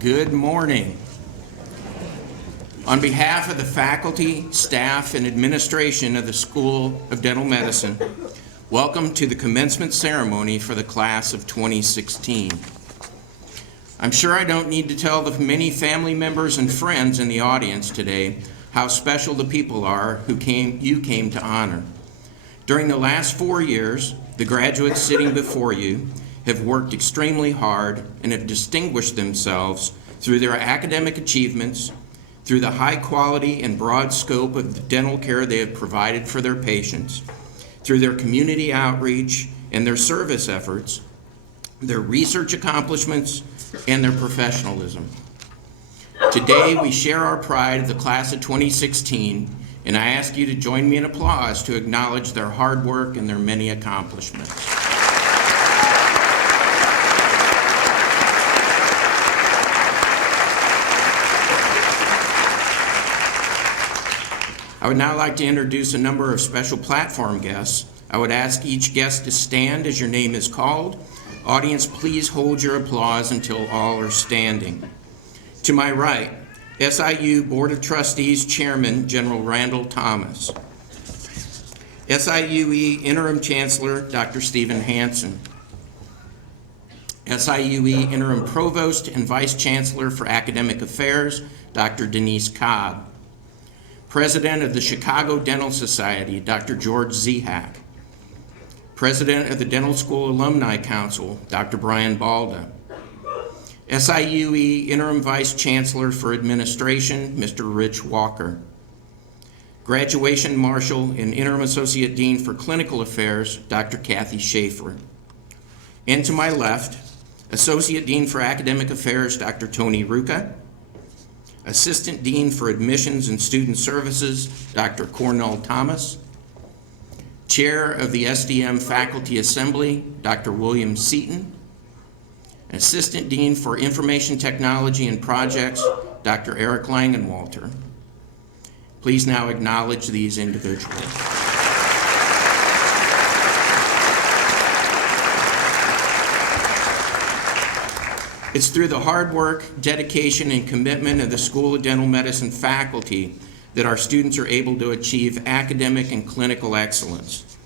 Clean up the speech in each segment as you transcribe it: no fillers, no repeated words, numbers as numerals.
Good morning. On behalf of the faculty, staff, and administration of the School of Dental Medicine, welcome to the commencement ceremony for the class of 2016. I'm sure I don't need to tell the many family members and friends in the audience today how special the people are who you came to honor. During the last 4 years, the graduates sitting before you have worked extremely hard and have distinguished themselves through their academic achievements, through the high quality and broad scope of the dental care they have provided for their patients, through their community outreach and their service efforts, their research accomplishments, and their professionalism. Today, we share our pride of the class of 2016, and I ask you to join me in applause to acknowledge their hard work and their many accomplishments. would now like to introduce a number of special platform guests. I would ask each guest to stand as your name is called. Audience, please hold your applause until all are standing. To my right, SIU Board of Trustees Chairman, General Randall Thomas. SIUE Interim Chancellor, Dr. Stephen Hansen. SIUE Interim Provost and Vice Chancellor for Academic Affairs, Dr. Denise Cobb. President of the Chicago Dental Society, Dr. George Zihak. President of the Dental School Alumni Council, Dr. Brian Balda. SIUE Interim Vice Chancellor for Administration, Mr. Rich Walker. Graduation Marshal and Interim Associate Dean for Clinical Affairs, Dr. Kathy Schaefer. And to my left, Associate Dean for Academic Affairs, Dr. Tony Ruka. Assistant Dean for Admissions and Student Services, Dr. Cornell Thomas. Chair of the SDM Faculty Assembly, Dr. William Seaton. Assistant Dean for Information Technology and Projects, Dr. Eric Langenwalter. Please now acknowledge these individuals. It's through the hard work, dedication, and commitment of the School of Dental Medicine faculty that our students are able to achieve academic and clinical excellence.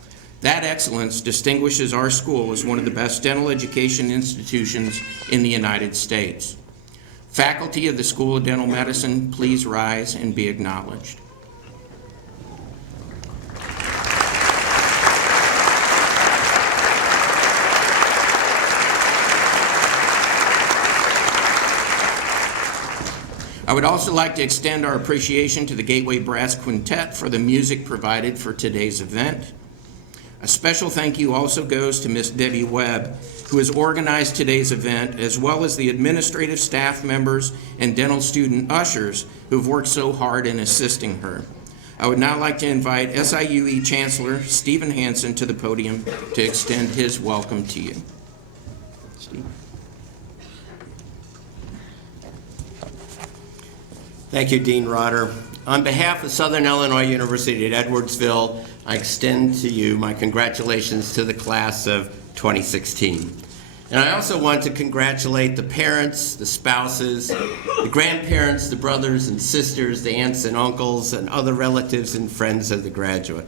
That excellence distinguishes our school as one of the best dental education institutions in the United States. Faculty of the School of Dental Medicine, please rise and be acknowledged. I would also like to extend our appreciation to the Gateway Brass Quintet for the music provided for today's event. A special thank you also goes to Miss Debbie Webb, who has organized today's event, as well as the administrative staff members and dental student ushers who've worked so hard in assisting her. I would now like to invite SIUE Chancellor Stephen Hansen to the podium to extend his welcome to you. Steve. Thank you, Dean Rotter. On behalf of Southern Illinois University at Edwardsville, I extend to you my congratulations to the class of 2016. And I also want to congratulate the parents, the spouses, the grandparents, the brothers and sisters, the aunts and uncles, and other relatives and friends of the graduate.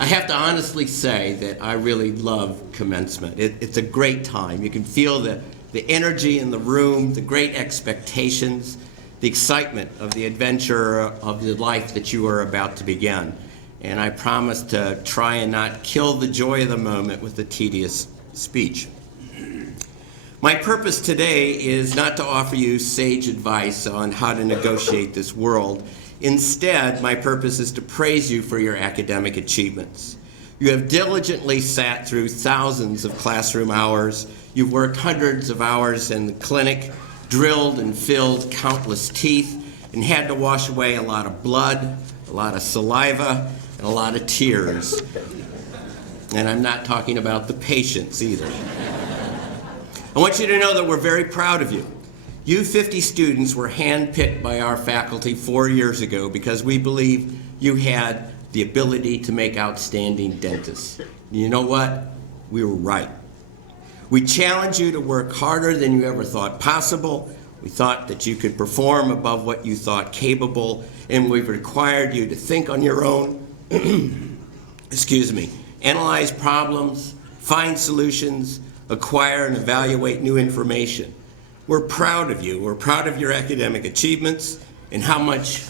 I have to honestly say that I really love commencement. It's a great time. You can feel the energy in the room, the great expectations, the excitement of the adventure of the life that you are about to begin. And I promise to try and not kill the joy of the moment with a tedious speech. My purpose today is not to offer you sage advice on how to negotiate this world. Instead, my purpose is to praise you for your academic achievements. You have diligently sat through thousands of classroom hours. You've worked hundreds of hours in the clinic, drilled and filled countless teeth, and had to wash away a lot of blood, a lot of saliva, and a lot of tears. And I'm not talking about the patients either. I want you to know that we're very proud of you. You 50 students were handpicked by our faculty 4 years ago because we believe you had the ability to make outstanding dentists. And you know what? We were right. We challenged you to work harder than you ever thought possible. We thought that you could perform above what you thought capable, and we've required you to think on your own, analyze problems, find solutions, acquire and evaluate new information. We're proud of you. We're proud of your academic achievements and how much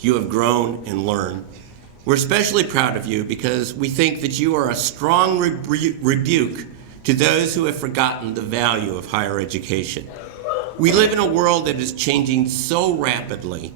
you have grown and learned. We're especially proud of you because we think that you are a strong rebuke to those who have forgotten the value of higher education. We live in a world that is changing so rapidly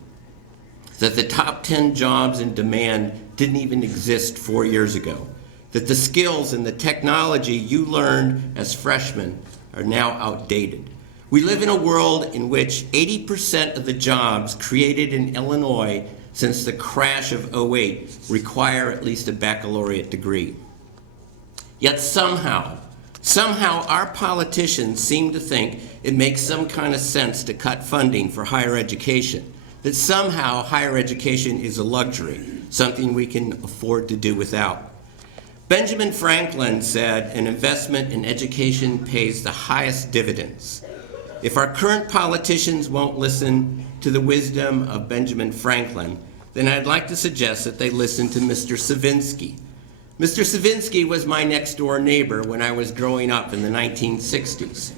that the top 10 jobs in demand didn't even exist 4 years ago, that the skills and the technology you learned as freshmen are now outdated. We live in a world in which 80% of the jobs created in Illinois since the crash of '08 require at least a baccalaureate degree. Yet somehow our politicians seem to think it makes some kind of sense to cut funding for higher education, that somehow higher education is a luxury, something we can afford to do without. Benjamin Franklin said, "An investment in education pays the highest dividends." If our current politicians won't listen to the wisdom of Benjamin Franklin, then I'd like to suggest that they listen to Mr. Savinsky. Mr. Savinsky was my next-door neighbor when I was growing up in the 1960s.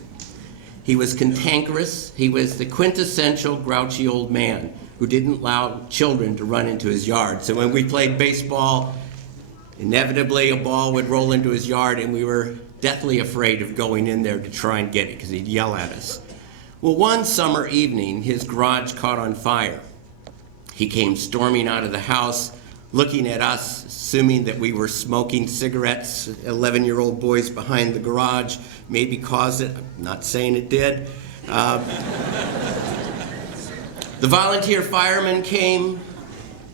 He was cantankerous. He was the quintessential grouchy old man who didn't allow children to run into his yard. So when we played baseball, inevitably a ball would roll into his yard, and we were deathly afraid of going in there to try and get it because he'd yell at us. Well, one summer evening, his garage caught on fire. He came storming out of the house, looking at us, assuming that we were smoking cigarettes. 11-year-old boys behind the garage maybe caused it. I'm not saying it did. The volunteer firemen came.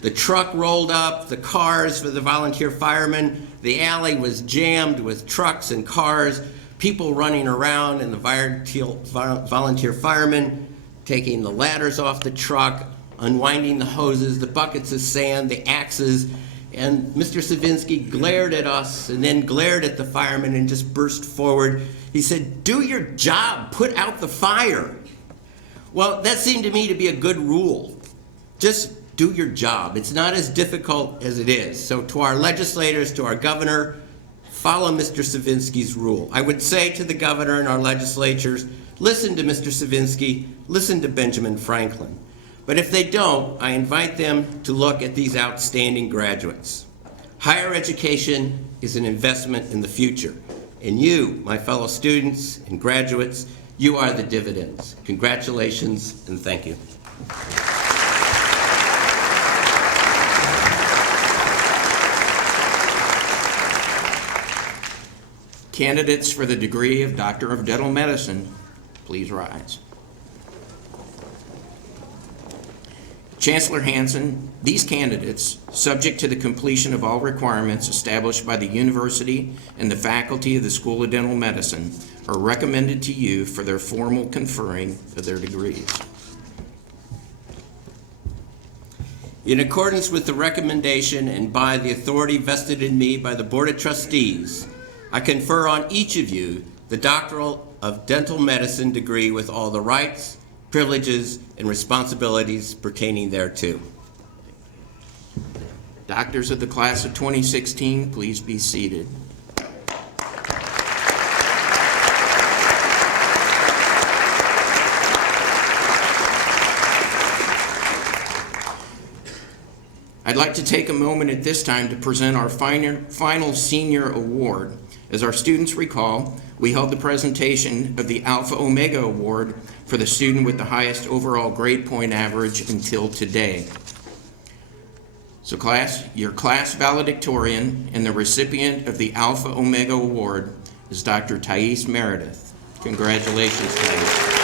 The truck rolled up, the cars for the volunteer firemen. The alley was jammed with trucks and cars, people running around, and the volunteer firemen taking the ladders off the truck, unwinding the hoses, the buckets of sand, the axes. And Mr. Savinsky glared at us and then glared at the firemen and just burst forward. He said, "Do your job, put out the fire." Well, that seemed to me to be a good rule. Just do your job. It's not as difficult as it is. So to our legislators, to our governor, follow Mr. Savinsky's rule. I would say to the governor and our legislatures, listen to Mr. Savinsky, listen to Benjamin Franklin. But if they don't, I invite them to look at these outstanding graduates. Higher education is an investment in the future. And you, my fellow students and graduates, you are the dividends. Congratulations and thank you. Candidates for the degree of Doctor of Dental Medicine, please rise. Chancellor Hansen, these candidates, subject to the completion of all requirements established by the university and the faculty of the School of Dental Medicine, are recommended to you for their formal conferring of their degrees. In accordance with the recommendation and by the authority vested in me by the Board of Trustees, I confer on each of you the Doctoral of Dental Medicine degree with all the rights, privileges, and responsibilities pertaining thereto. Doctors of the class of 2016, please be seated. I'd like to take a moment at this time to present our final senior award. As our students recall, we held the presentation of the Alpha Omega Award for the student with the highest overall grade point average until today. So class, your class valedictorian and the recipient of the Alpha Omega Award is Dr. Thais Meredith. Congratulations, Thais.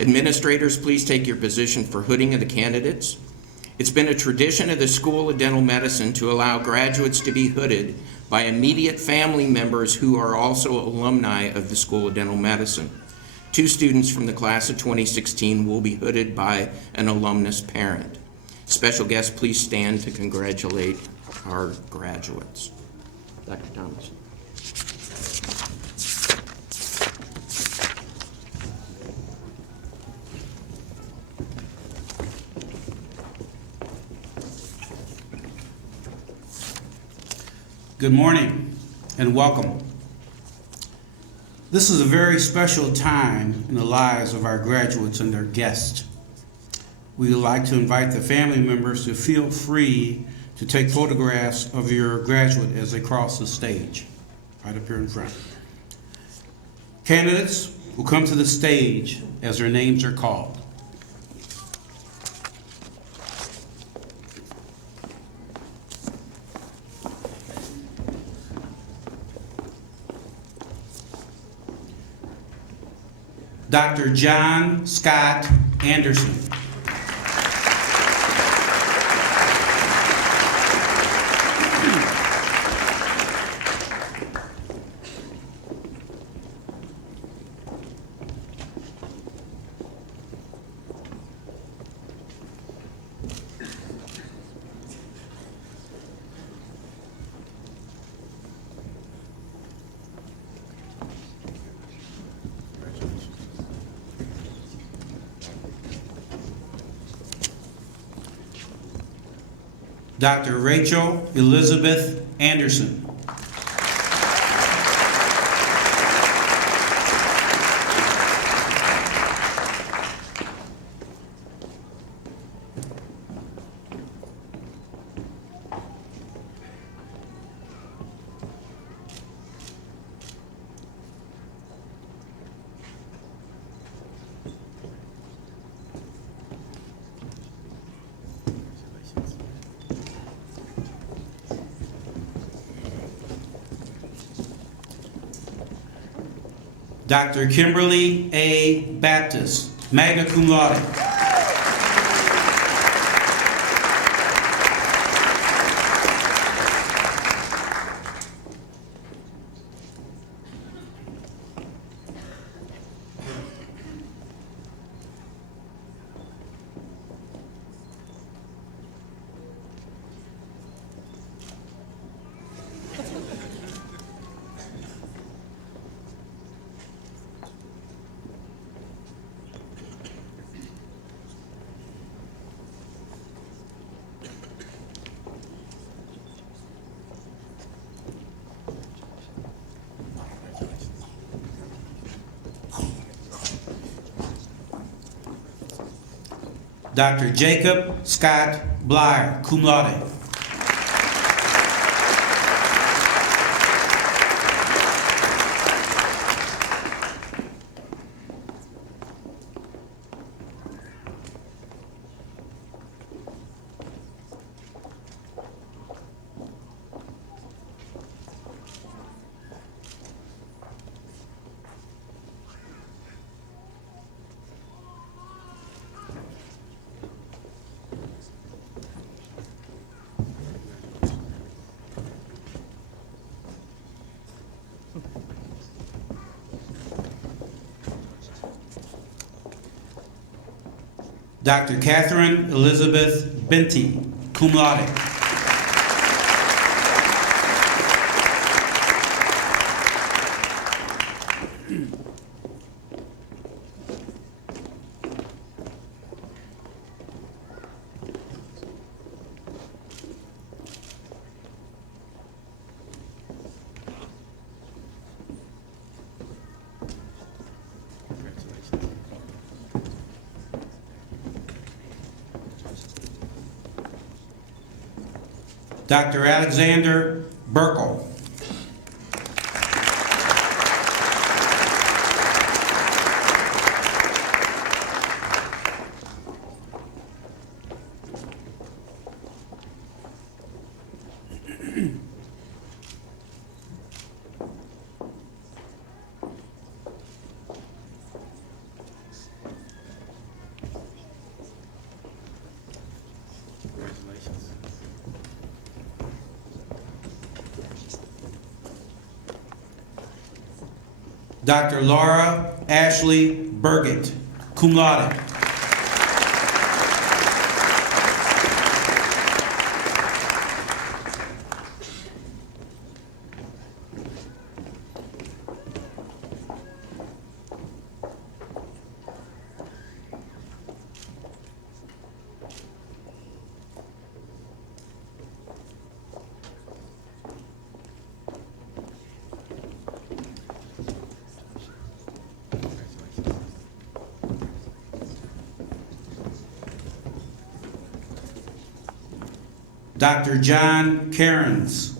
Administrators, please take your position for hooding of the candidates. It's been a tradition of the School of Dental Medicine to allow graduates to be hooded by immediate family members who are also alumni of the School of Dental Medicine. 2 students from the class of 2016 will be hooded by an alumnus parent. Special guests, please stand to congratulate our graduates. Dr. Thomas. Good morning and welcome. This is a very special time in the lives of our graduates and their guests. We would like to invite the family members to feel free to take photographs of your graduate as they cross the stage, right up here in front. Candidates will come to the stage as their names are called. Dr. John Scott Anderson. Dr. Rachel Elizabeth Anderson. Dr. Kimberly A. Baptist, magna cum laude. Dr. Jacob Scott Blyer, cum laude. Dr. Catherine Elizabeth Benty, cum laude. Dr. Alexander Burkle. Dr. Laura Ashley Burgett, cum laude. Dr. John Cairns.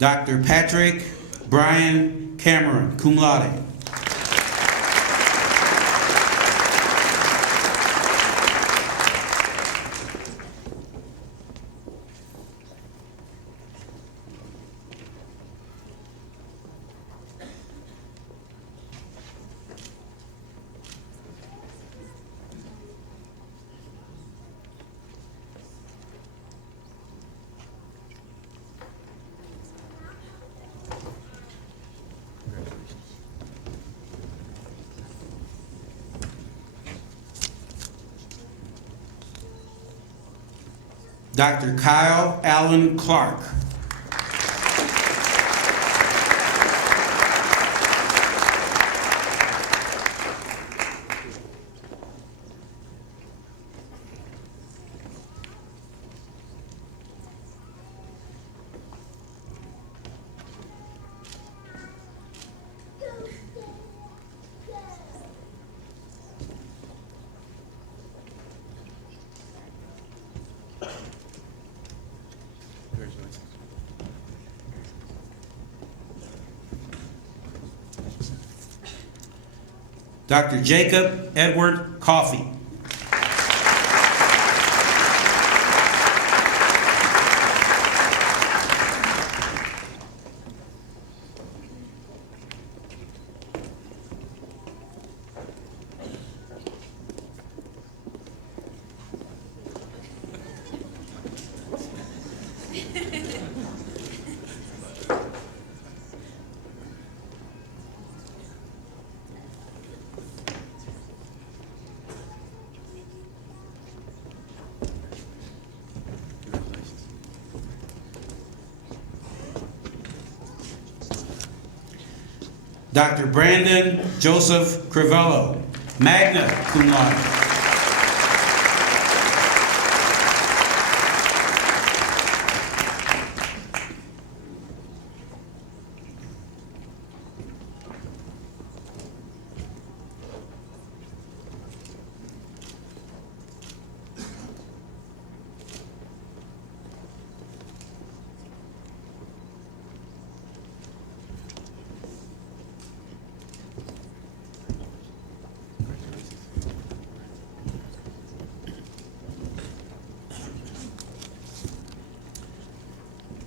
Dr. Patrick Brian Cameron, cum laude. Dr. Kyle Allen Clark. Dr. Jacob Edward Coffey. Dr. Brandon Joseph Crivello, magna cum laude.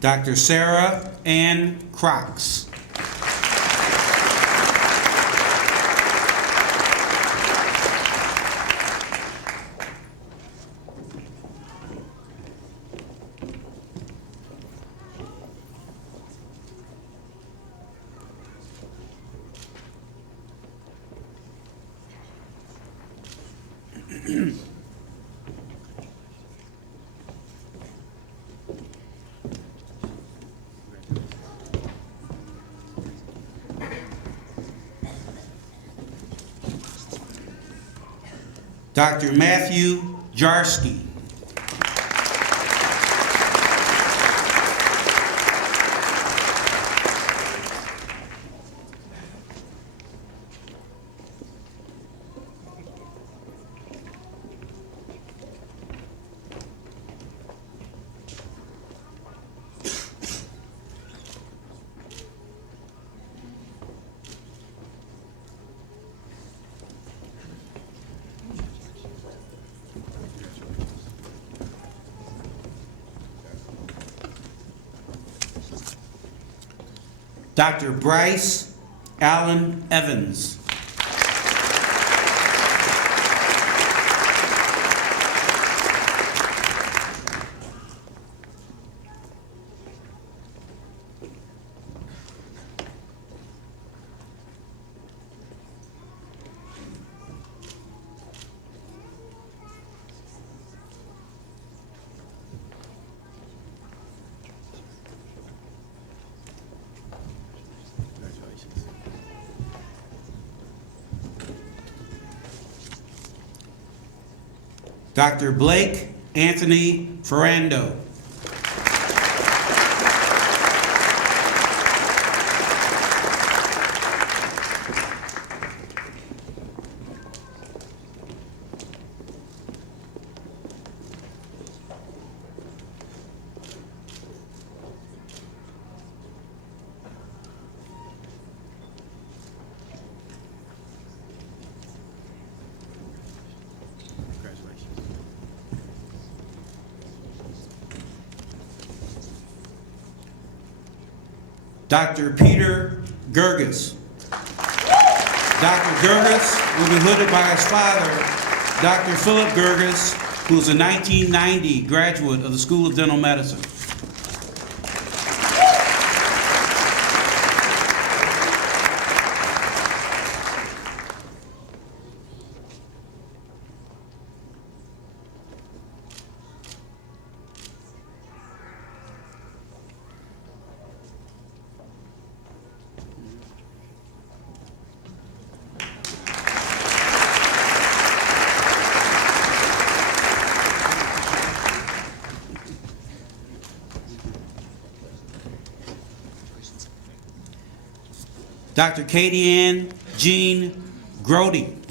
Dr. Sarah Ann Crox. Dr. Matthew Jarsky. Dr. Bryce Allen Evans. Dr. Blake Anthony Ferrando. Dr. Peter Gerges. Dr. Gerges will be hooded by his father, Dr. Philip Gerges, who is a 1990 graduate of the School of Dental Medicine. Dr. Katie Ann Jean Grody.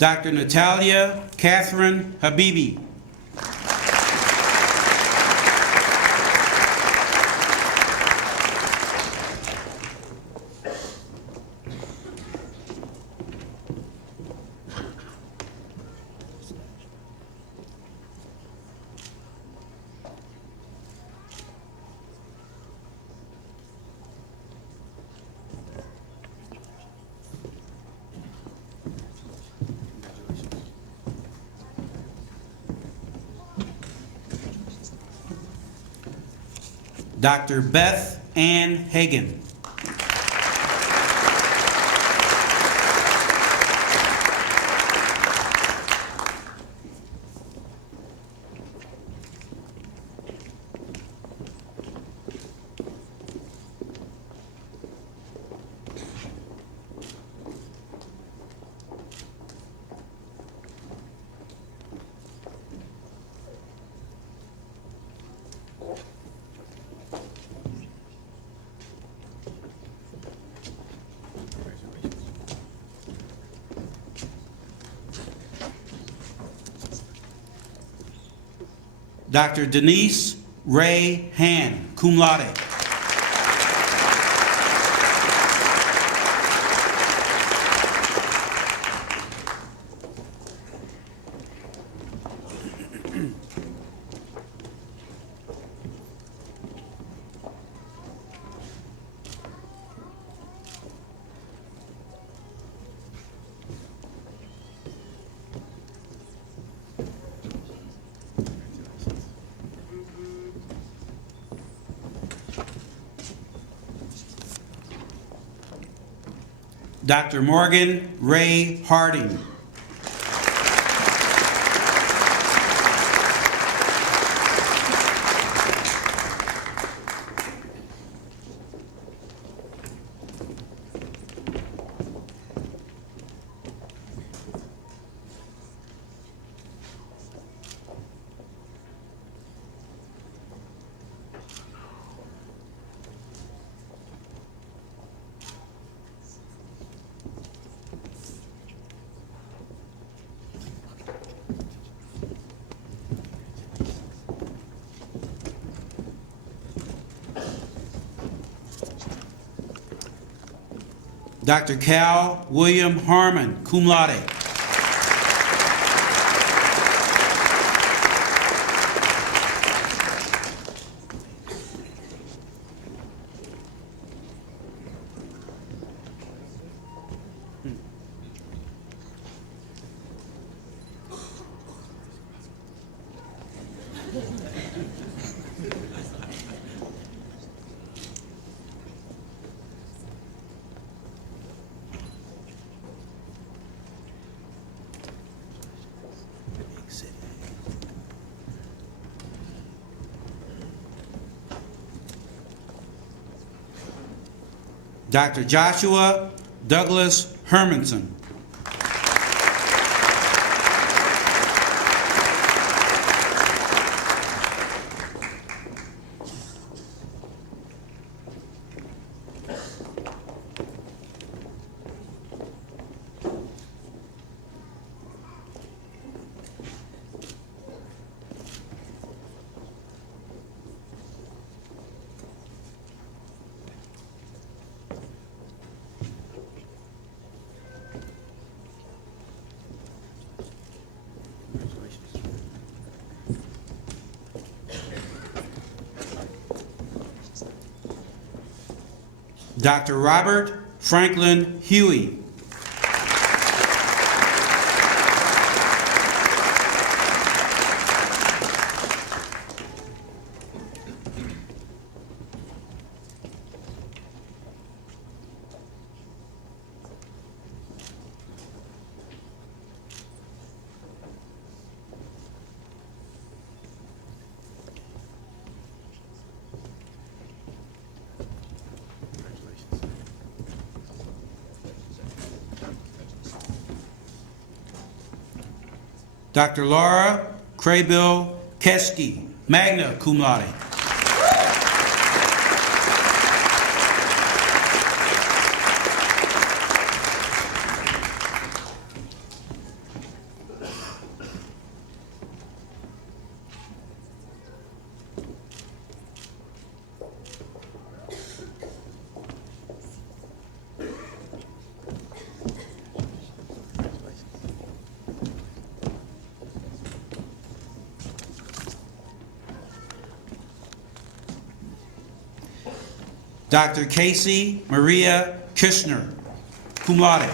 Dr. Natalia Catherine Habibi. Dr. Beth Ann Hagan. Dr. Denise Ray Han, cum laude. Dr. Morgan Ray Harding. Dr. Cal William Harmon, cum laude. Dr. Joshua Douglas Hermanson. Dr. Robert Franklin Huey. Dr. Laura Craybill Keski, magna cum laude. Dr. Casey Maria Kishner, cum laude.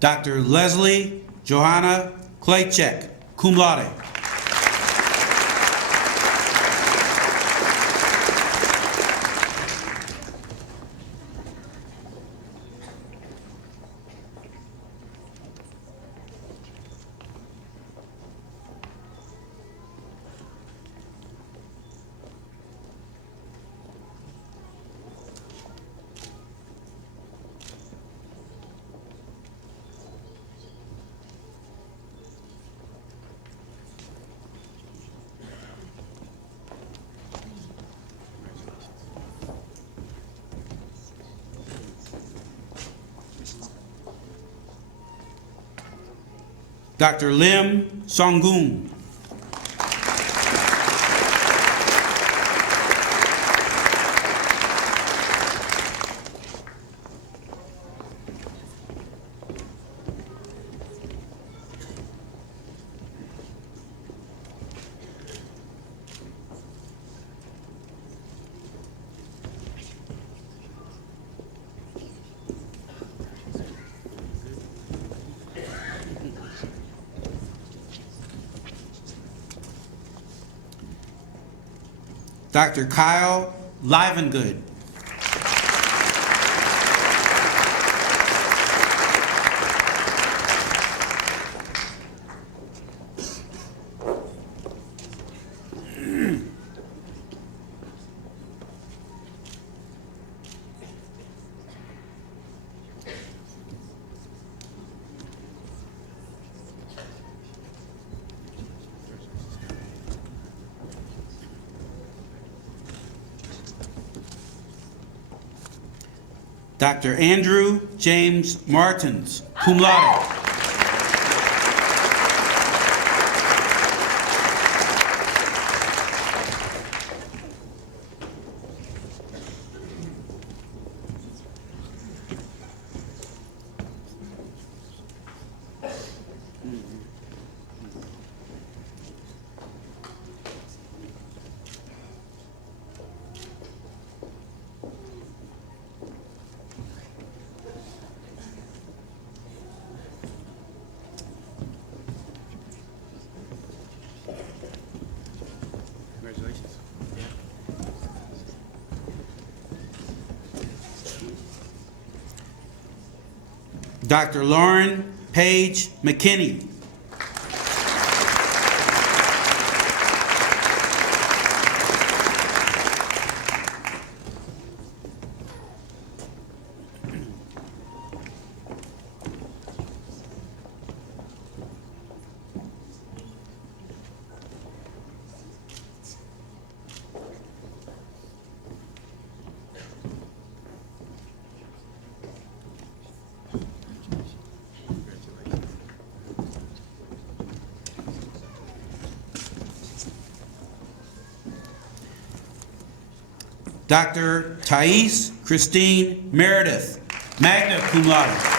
Dr. Leslie Johanna Klejcek, cum laude. Dr. Lim Songun. Dr. Kyle Livengood. Dr. Andrew James Martins, cum laude. Congratulations. Dr. Lauren Page McKinney. Dr. Thais Christine Meredith, magna cum laude.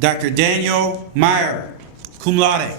Dr. Daniel Meyer, cum laude.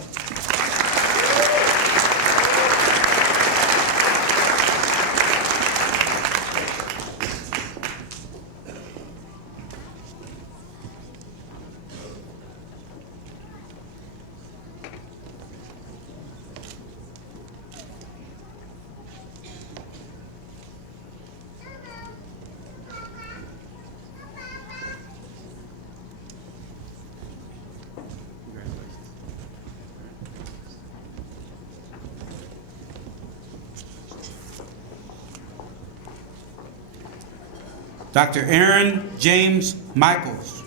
Dr. Aaron James Michaels.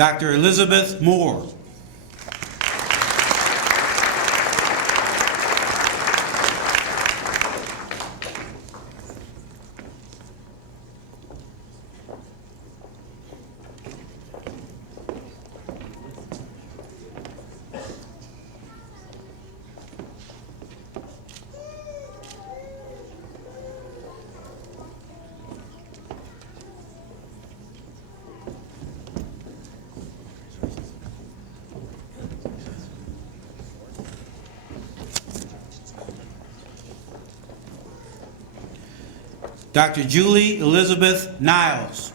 Dr. Elizabeth Moore. Dr. Julie Elizabeth Niles.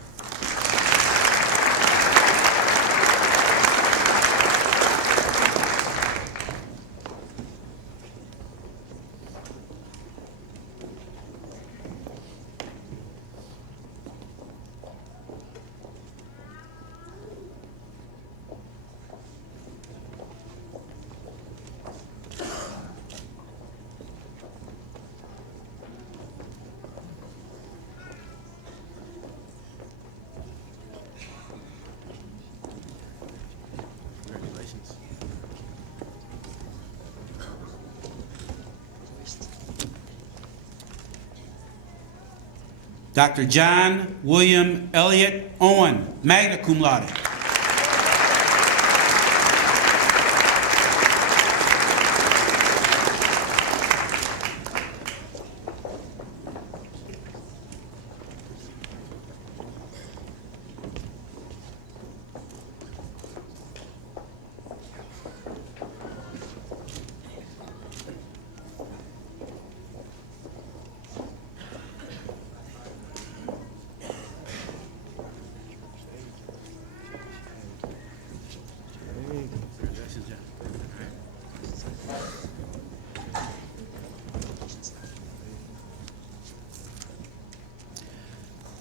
Dr. John William Elliott Owen, magna cum laude.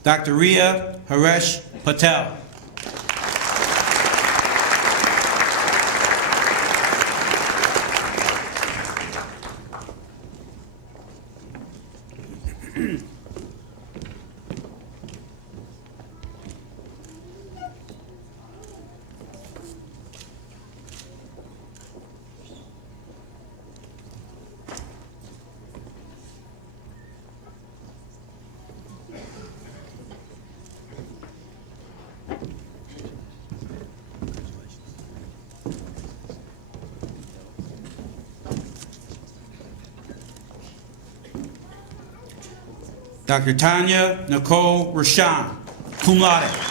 Dr. Ria Haresh Patel. Dr. Tanya Nicole Rashan, cum laude.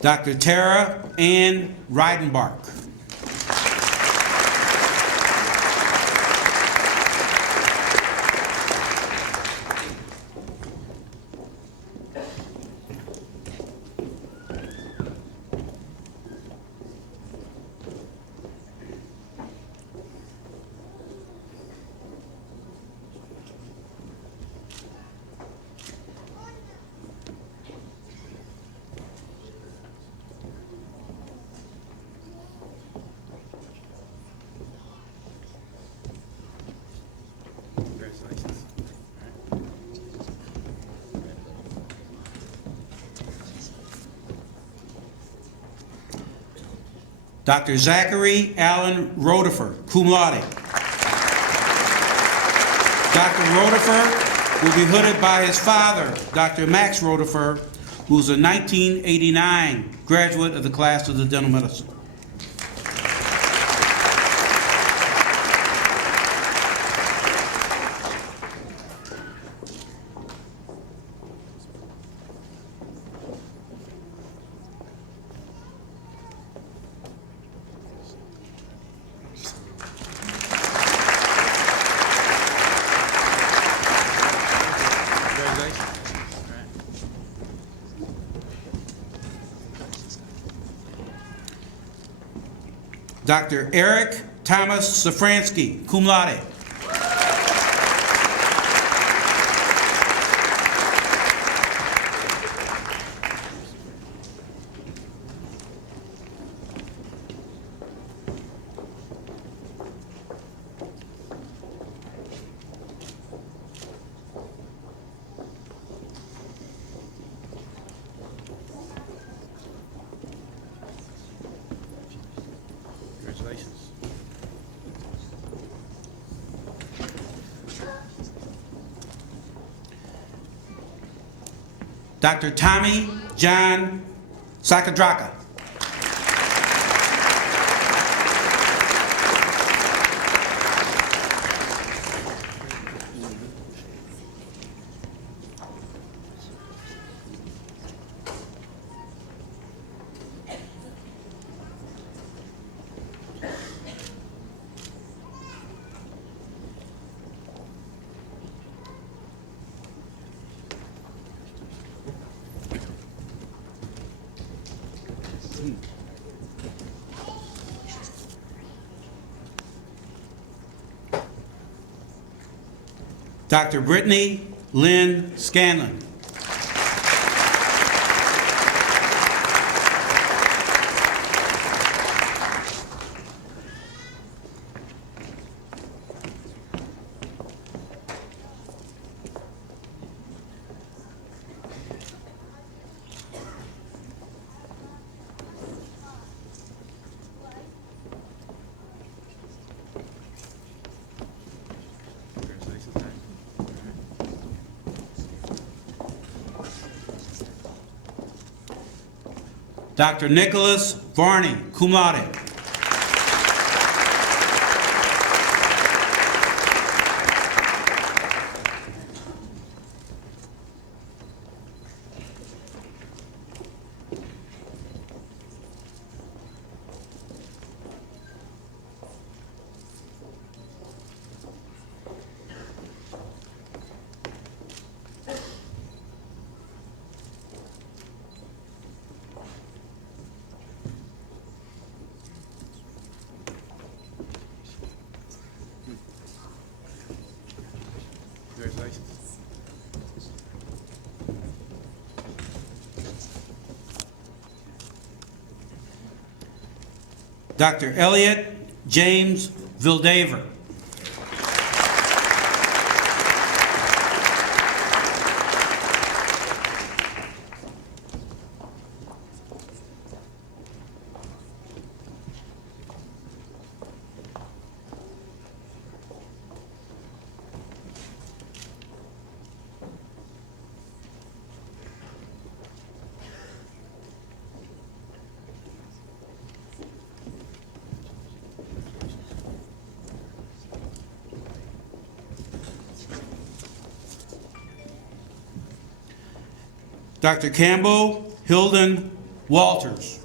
Dr. Tara Ann Reidenbark. Dr. Zachary Allen Rodefer, cum laude. Dr. Rodefer will be hooded by his father, Dr. Max Rodefer, who's a 1989 graduate of the class of the dental medicine. Dr. Eric Thomas Safransky, cum laude. Congratulations. Dr. Tommy John Sakadraka. Dr. Brittany Lynn Scanlon. Congratulations, man. Dr. Nicholas Varney, cum laude. Congratulations. Dr. Elliot James Vildaver. Dr. Campbell Hilden Walters.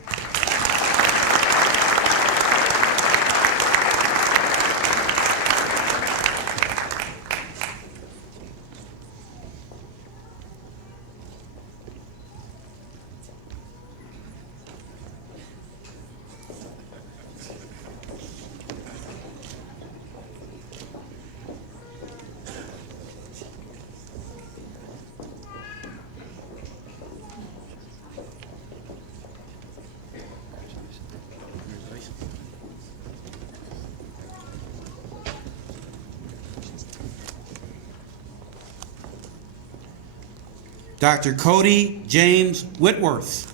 Congratulations. Dr. Cody James Whitworth.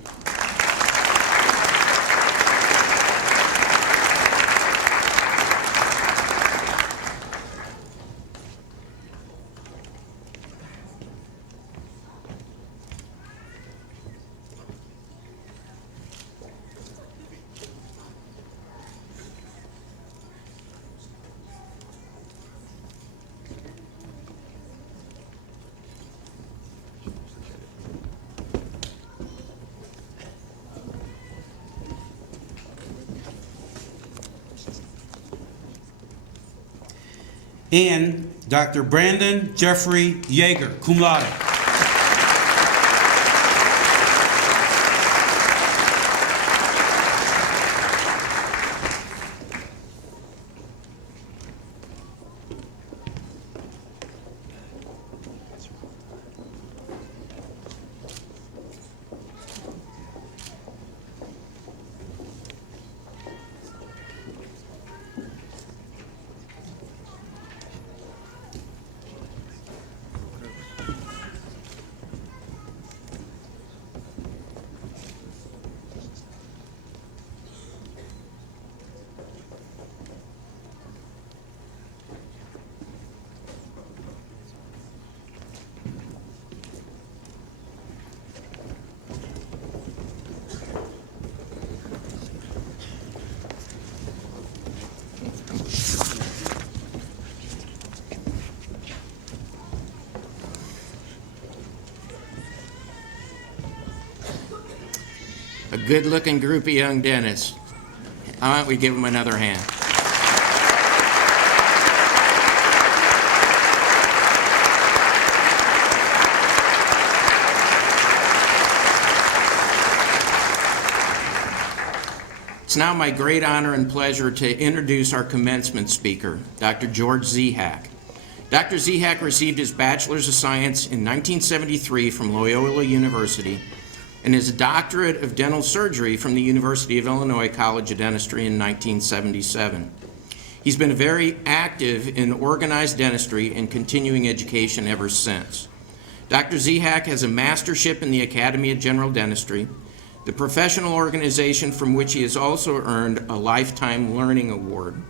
And Dr. Brandon Jeffrey Yeager, cum laude. A good-looking group of young dentists. Why don't we give them another hand? It's now my great honor and pleasure to introduce our commencement speaker, Dr. George Zihak. Dr. Zihak received his Bachelor's of Science in 1973 from Loyola University and his doctorate of dental surgery from the University of Illinois College of Dentistry in 1977. He's been very active in organized dentistry and continuing education ever since. Dr. Zihak has a mastership in the Academy of General Dentistry, the professional organization from which he has also earned a Lifetime Learning Award.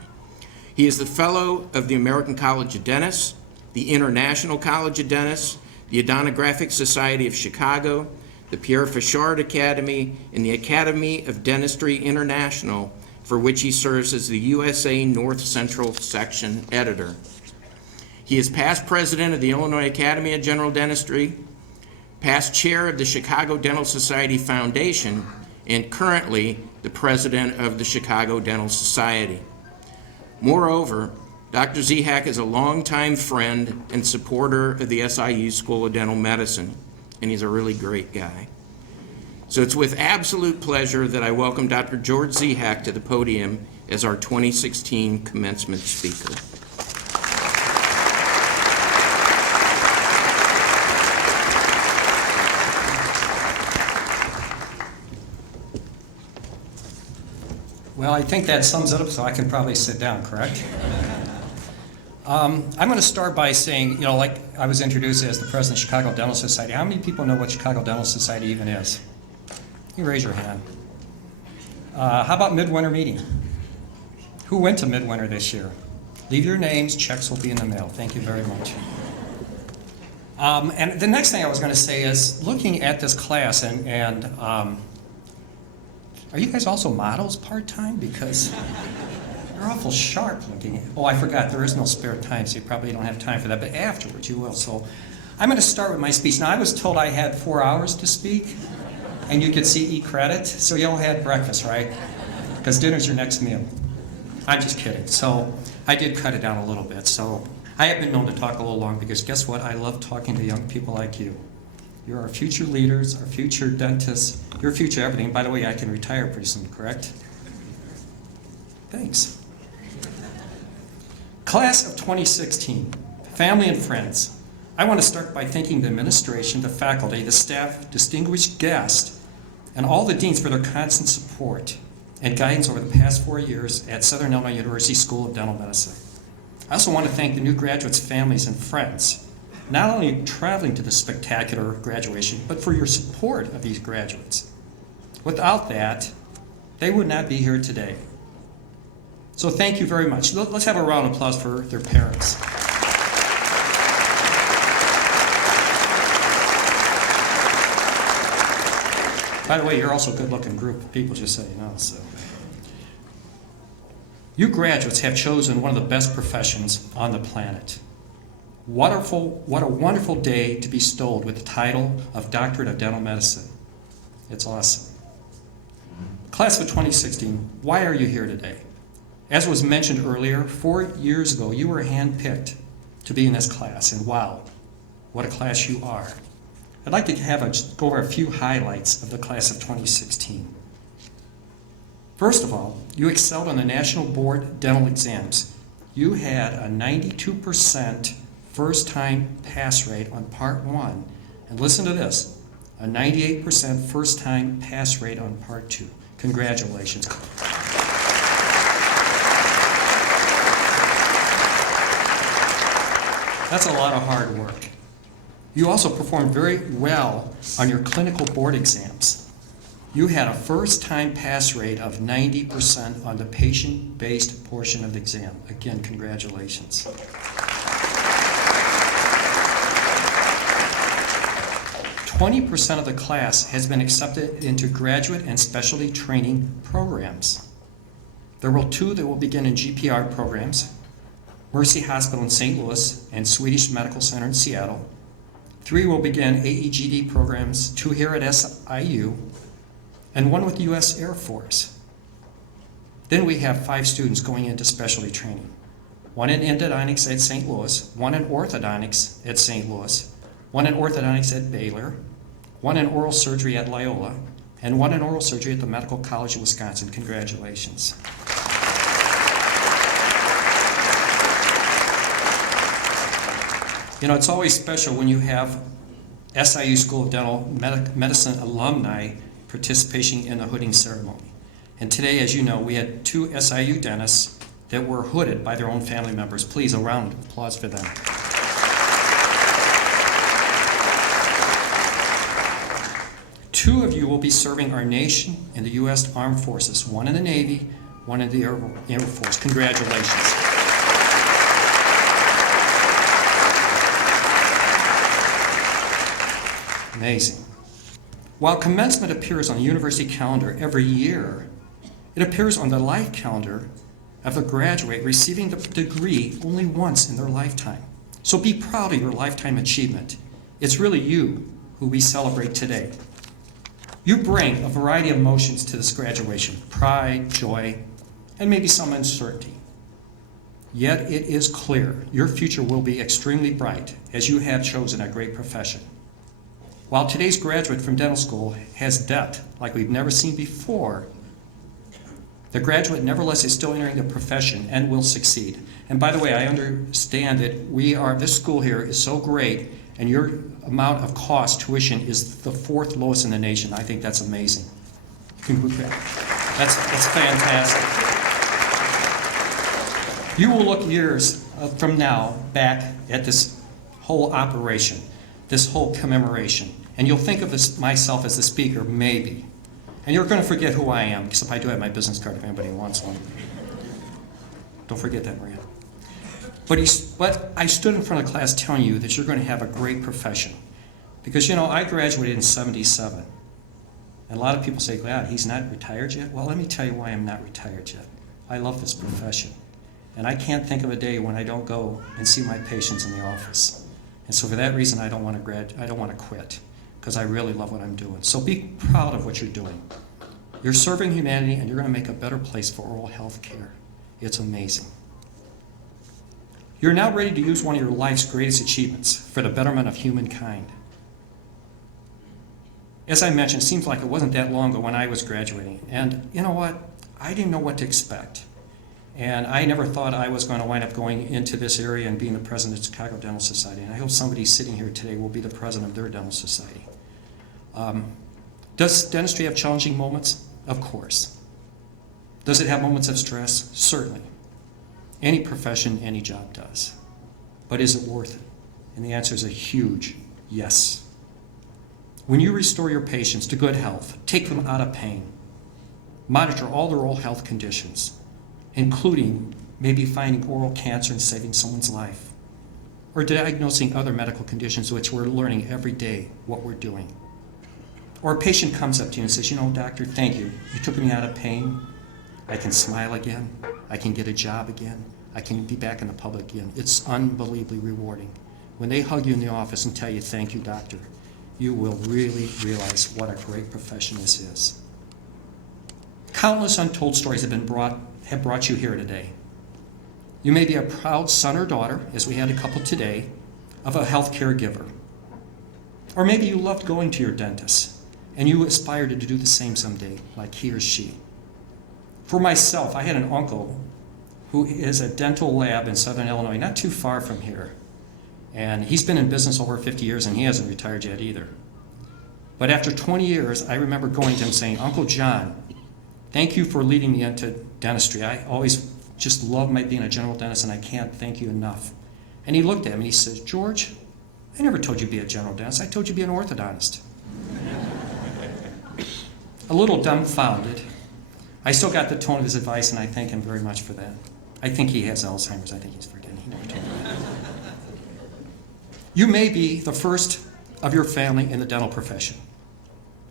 He is the Fellow of the American College of Dentists, the International College of Dentists, the Odontographic Society of Chicago, the Pierre Fauchard Academy, and the Academy of Dentistry International, for which he serves as the USA North Central Section Editor. He is past president of the Illinois Academy of General Dentistry, past chair of the Chicago Dental Society Foundation, and currently the president of the Chicago Dental Society. Moreover, Dr. Zihak is a longtime friend and supporter of the SIU School of Dental Medicine, and he's a really great guy. So it's with absolute pleasure that I welcome Dr. George Zihak to the podium as our 2016 commencement speaker. Well, I think that sums it up, so I can probably sit down, correct? I'm going to start by saying, like I was introduced as the president of Chicago Dental Society. How many people know what Chicago Dental Society even is? You raise your hand. How about midwinter meeting? Who went to midwinter this year? Leave your names, checks will be in the mail. Thank you very much. And the next thing I was going to say is, looking at this class, and are you guys also models part-time? Because you're awful sharp looking. Oh, I forgot, there is no spare time, so you probably don't have time for that, but afterwards you will. So I'm going to start with my speech. Now, I was told I had 4 hours to speak, and you could see e-credit, so you all had breakfast, right? Because dinner's your next meal. I'm just kidding. So I did cut it down a little bit. So I have been known to talk a little long because guess what? I love talking to young people like you. You're our future leaders, our future dentists, your future everything. By the way, I can retire pretty soon, correct? Thanks. Class of 2016, family and friends. I want to start by thanking the administration, the faculty, the staff, distinguished guests, and all the deans for their constant support and guidance over the past 4 years at Southern Illinois University School of Dental Medicine. I also want to thank the new graduates' families and friends, not only traveling to the spectacular graduation, but for your support of these graduates. Without that, they would not be here today. So thank you very much. Let's have a round of applause for their parents. By the way, you're also a good-looking group of people, just so you know. So, you graduates have chosen one of the best professions on the planet. What a wonderful day to be bestowed with the title of Doctorate of Dental Medicine. It's awesome. Class of 2016, why are you here today? As was mentioned earlier, 4 years ago, you were handpicked to be in this class, and wow, what a class you are. I'd like to go over a few highlights of the class of 2016. First of all, you excelled on the National Board dental exams. You had a 92% first-time pass rate on Part 1, and listen to this, a 98% first-time pass rate on Part 2. Congratulations. That's a lot of hard work. You also performed very well on your clinical board exams. You had a first-time pass rate of 90% on the patient-based portion of the exam. Again, congratulations. 20% of the class has been accepted into graduate and specialty training programs. There will 2 that will begin in GPR programs, Mercy Hospital in St. Louis and Swedish Medical Center in Seattle. 3 will begin AEGD programs, 2 here at SIU, and 1 with the U.S. Air Force. Then we have 5 students going into specialty training. 1 in endodontics at St. Louis, 1 in orthodontics at St. Louis, 1 in orthodontics at Baylor, 1 in oral surgery at Loyola, and 1 in oral surgery at the Medical College of Wisconsin. Congratulations. You know, it's always special when you have SIU School of Dental Medicine alumni participation in the hooding ceremony. And today, as you know, we had 2 SIU dentists that were hooded by their own family members. Please, a round of applause for them. Two of you will be serving our nation in the U.S. Armed Forces, 1 in the Navy, 1 in the Air Force. Congratulations. Amazing. While commencement appears on the university calendar every year, it appears on the life calendar of a graduate receiving the degree only once in their lifetime. So be proud of your lifetime achievement. It's really you who we celebrate today. You bring a variety of emotions to this graduation, pride, joy, and maybe some uncertainty. Yet it is clear your future will be extremely bright as you have chosen a great profession. While today's graduate from dental school has depth like we've never seen before, the graduate nevertheless is still entering the profession and will succeed. And by the way, I understand that this school here is so great, and your amount of cost, tuition, is the 4th lowest in the nation. I think that's amazing. That's fantastic. You will look years from now back at this whole operation, this whole commemoration, and you'll think of myself as the speaker, maybe. And you're going to forget who I am, except I do have my business card if anybody wants one. Don't forget that, Maria. But I stood in front of class telling you that you're going to have a great profession. Because, you know, I graduated in '77. And a lot of people say, God, he's not retired yet? Well, let me tell you why I'm not retired yet. I love this profession. And I can't think of a day when I don't go and see my patients in the office. And so for that reason, I don't want to quit. because I really love what I'm doing. So be proud of what you're doing. You're serving humanity, and you're going to make a better place for oral health care. It's amazing. You're now ready to use one of your life's greatest achievements for the betterment of humankind. As I mentioned, it seems like it wasn't that long ago when I was graduating. And you know what? I didn't know what to expect. And I never thought I was going to wind up going into this area and being the president of the Chicago Dental Society. And I hope somebody sitting here today will be the president of their dental society. Does dentistry have challenging moments? Of course. Does it have moments of stress? Certainly. Any profession, any job does. But is it worth it? And the answer is a huge yes. When you restore your patients to good health, take them out of pain, monitor all their oral health conditions, including maybe finding oral cancer and saving someone's life, or diagnosing other medical conditions, which we're learning every day what we're doing. Or a patient comes up to you and says, you know, doctor, thank you. You took me out of pain. I can smile again. I can get a job again. I can be back in the public again. It's unbelievably rewarding. When they hug you in the office and tell you, thank you, doctor, you will really realize what a great profession this is. Countless untold stories have brought you here today. You may be a proud son or daughter, as we had a couple today, of a health caregiver. Or maybe you loved going to your dentist, and you aspired to do the same someday, like he or she. For myself, I had an uncle who is a dental lab in Southern Illinois, not too far from here. And he's been in business over 50 years, and he hasn't retired yet either. But after 20 years, I remember going to him saying, Uncle John, thank you for leading me into dentistry. I always just love being a general dentist, and I can't thank you enough. And he looked at me and he says, George, I never told you to be a general dentist. I told you to be an orthodontist. A little dumbfounded. I still got the tone of his advice, and I thank him very much for that. I think he has Alzheimer's. I think he's forgetting. He never told me that. You may be the first of your family in the dental profession.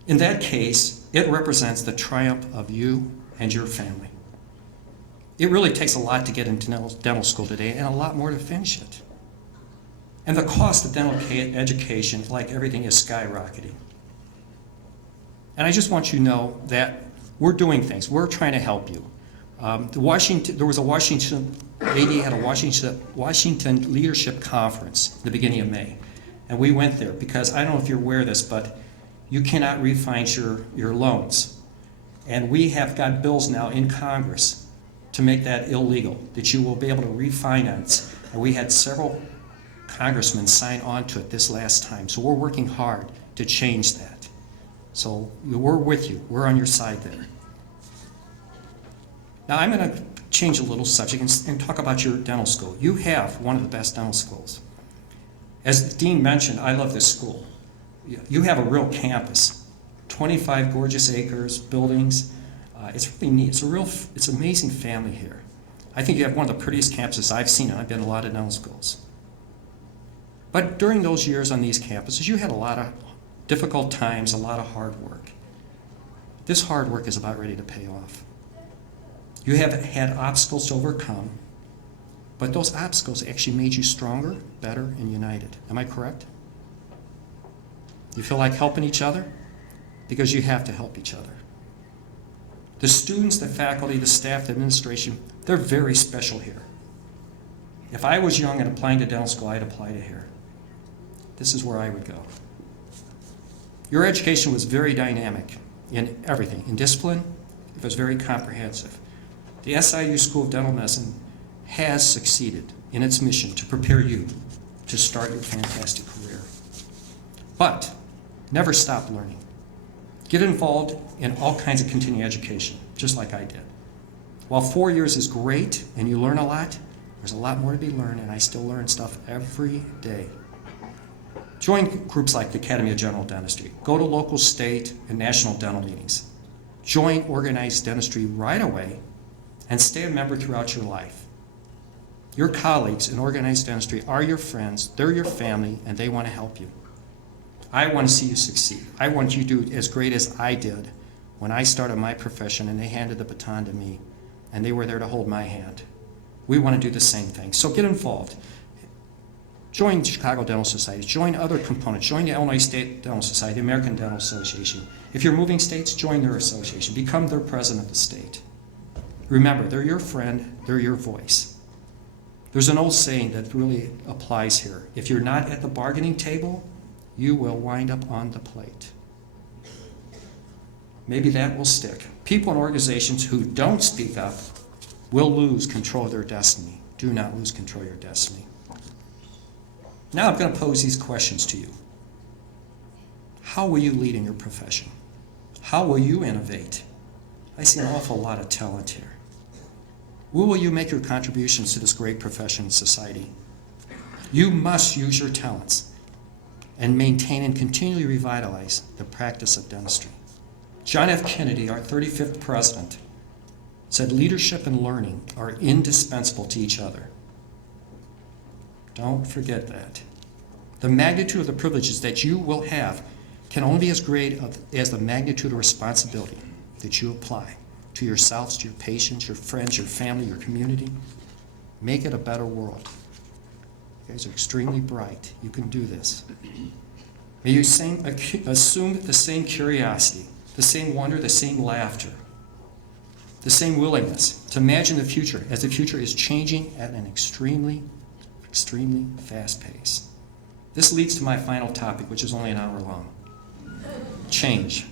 In that case, it represents the triumph of you and your family. It really takes a lot to get into dental school today, and a lot more to finish it. And the cost of dental education, like everything, is skyrocketing. And I just want you to know that we're doing things. We're trying to help you. There was a Washington lady at a Washington Leadership Conference in the beginning of May. And we went there because I don't know if you're aware of this, but you cannot refinance your loans. And we have got bills now in Congress to make that illegal, that you will be able to refinance. And we had several congressmen sign on to it this last time. So we're working hard to change that. So we're with you. We're on your side there. Now I'm going to change a little subject and talk about your dental school. You have one of the best dental schools. As the dean mentioned, I love this school. You have a real campus, 25 gorgeous acres, buildings. It's really neat. It's an amazing family here. I think you have one of the prettiest campuses I've seen, and I've been to a lot of dental schools. But during those years on these campuses, you had a lot of difficult times, a lot of hard work. This hard work is about ready to pay off. You have had obstacles to overcome, but those obstacles actually made you stronger, better, and united. Am I correct? You feel like helping each other? Because you have to help each other. The students, the faculty, the staff, the administration, they're very special here. If I was young and applying to dental school, I'd apply to here. This is where I would go. Your education was very dynamic in everything. In discipline, it was very comprehensive. The SIU School of Dental Medicine has succeeded in its mission to prepare you to start your fantastic career. But never stop learning. Get involved in all kinds of continuing education, just like I did. While 4 years is great and you learn a lot, there's a lot more to be learned, and I still learn stuff every day. Join groups like the Academy of General Dentistry. Go to local, state, and national dental meetings. Join organized dentistry right away and stay a member throughout your life. Your colleagues in organized dentistry are your friends, they're your family, and they want to help you. I want to see you succeed. I want you to do as great as I did when I started my profession and they handed the baton to me and they were there to hold my hand. We want to do the same thing. So get involved. Join Chicago Dental Society, join other components, join the Illinois State Dental Society, the American Dental Association. If you're moving states, join their association, become their president of the state. Remember, they're your friend, they're your voice. There's an old saying that really applies here. If you're not at the bargaining table, you will wind up on the plate. Maybe that will stick. People and organizations who don't speak up will lose control of their destiny. Do not lose control of your destiny. Now I'm going to pose these questions to you. How will you lead in your profession? How will you innovate? I see an awful lot of talent here. Where will you make your contributions to this great profession and society? You must use your talents and maintain and continually revitalize the practice of dentistry. John F. Kennedy, our 35th president, said leadership and learning are indispensable to each other. Don't forget that. The magnitude of the privileges that you will have can only be as great as the magnitude of responsibility that you apply to yourselves, to your patients, your friends, your family, your community. Make it a better world. You guys are extremely bright. You can do this. May you assume the same curiosity, the same wonder, the same laughter, the same willingness to imagine the future as the future is changing at an extremely fast pace. This leads to my final topic, which is only an hour long. Change.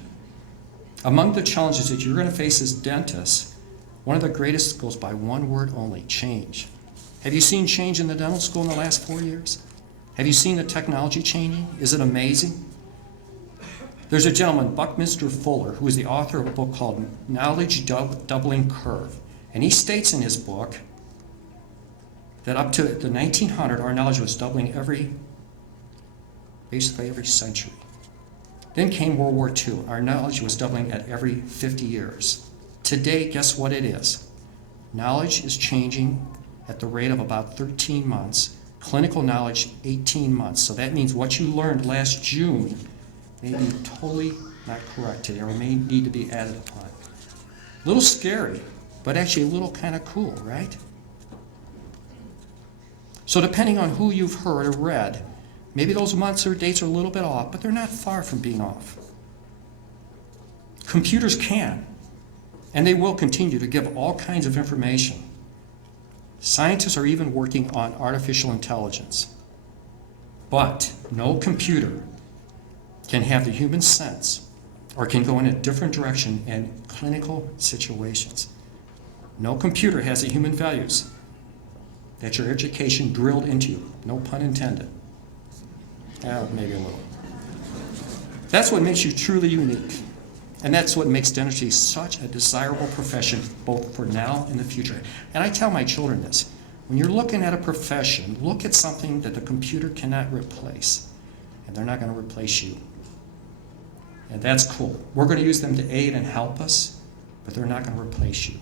Among the challenges that you're going to face as dentists, one of the greatest goes by one word only: change. Have you seen change in the dental school in the last 4 years? Have you seen the technology changing? Is it amazing? There's a gentleman, Buckminster Fuller, who is the author of a book called Knowledge Doubling Curve. And he states in his book that up to the 1900, our knowledge was doubling basically every century. Then came World War II. Our knowledge was doubling at every 50 years. Today, guess what it is? Knowledge is changing at the rate of about 13 months. Clinical knowledge, 18 months. So that means what you learned last June may be totally not correct today, or may need to be added upon. A little scary, but actually a little kind of cool, right? So depending on who you've heard or read, maybe those months or dates are a little bit off, but they're not far from being off. Computers can, and they will continue to give all kinds of information. Scientists are even working on artificial intelligence. But no computer can have the human sense or can go in a different direction in clinical situations. No computer has the human values that your education drilled into you. No pun intended. Maybe a little. That's what makes you truly unique. And that's what makes dentistry such a desirable profession, both for now and the future. And I tell my children this: when you're looking at a profession, look at something that the computer cannot replace. And they're not going to replace you. And that's cool. We're going to use them to aid and help us, but they're not going to replace you.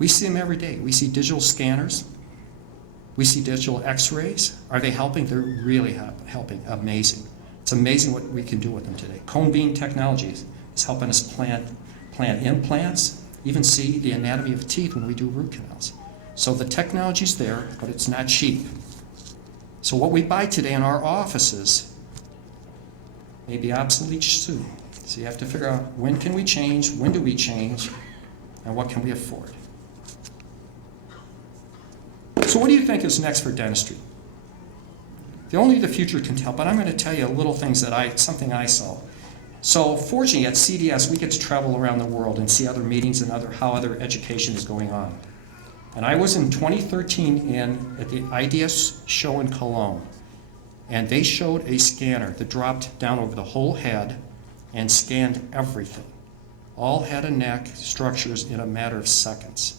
We see them every day. We see digital scanners. We see digital x-rays. Are they helping? They're really helping. Amazing. It's amazing what we can do with them today. Cone beam technologies is helping us plant implants, even see the anatomy of teeth when we do root canals. So the technology's there, but it's not cheap. So what we buy today in our offices may be obsolete soon. So you have to figure out, when can we change, when do we change, and what can we afford? So what do you think is next for dentistry? Only the future can tell, but I'm going to tell you little things something I saw. So fortunately at CDS, we get to travel around the world and see other meetings and how other education is going on. And I was in 2013 at the IDS show in Cologne, and they showed a scanner that dropped down over the whole head and scanned everything. All head and neck structures in a matter of seconds.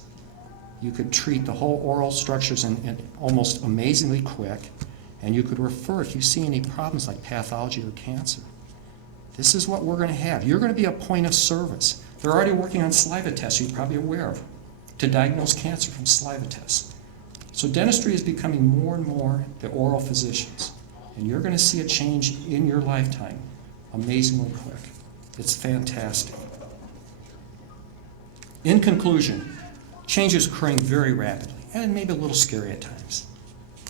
You could treat the whole oral structures in almost amazingly quick, and you could refer if you see any problems like pathology or cancer. This is what we're going to have. You're going to be a point of service. They're already working on saliva tests, you're probably aware of, to diagnose cancer from saliva tests. So dentistry is becoming more and more the oral physicians, and you're going to see a change in your lifetime amazingly quick. It's fantastic. In conclusion, change is occurring very rapidly, and maybe a little scary at times.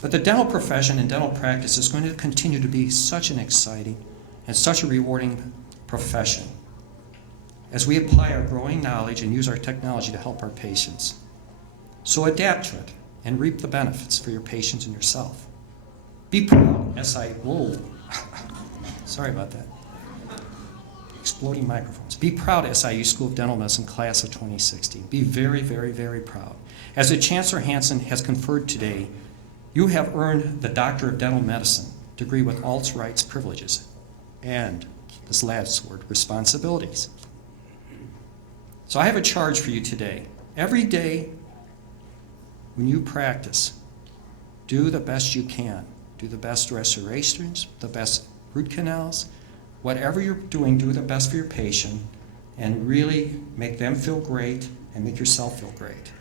But the dental profession and dental practice is going to continue to be such an exciting and such a rewarding profession as we apply our growing knowledge and use our technology to help our patients. So adapt to it and reap the benefits for your patients and yourself. Be proud, whoa, sorry about that. Exploding microphones. Be proud, SIU School of Dental Medicine Class of 2016. Be very, very, very proud. As the Chancellor Hansen has conferred today, you have earned the Doctor of Dental Medicine degree with all its rights, privileges, and this last word, responsibilities. So I have a charge for you today. Every day when you practice, do the best you can. Do the best restorations, the best root canals. Whatever you're doing, do the best for your patient and really make them feel great and make yourself feel great.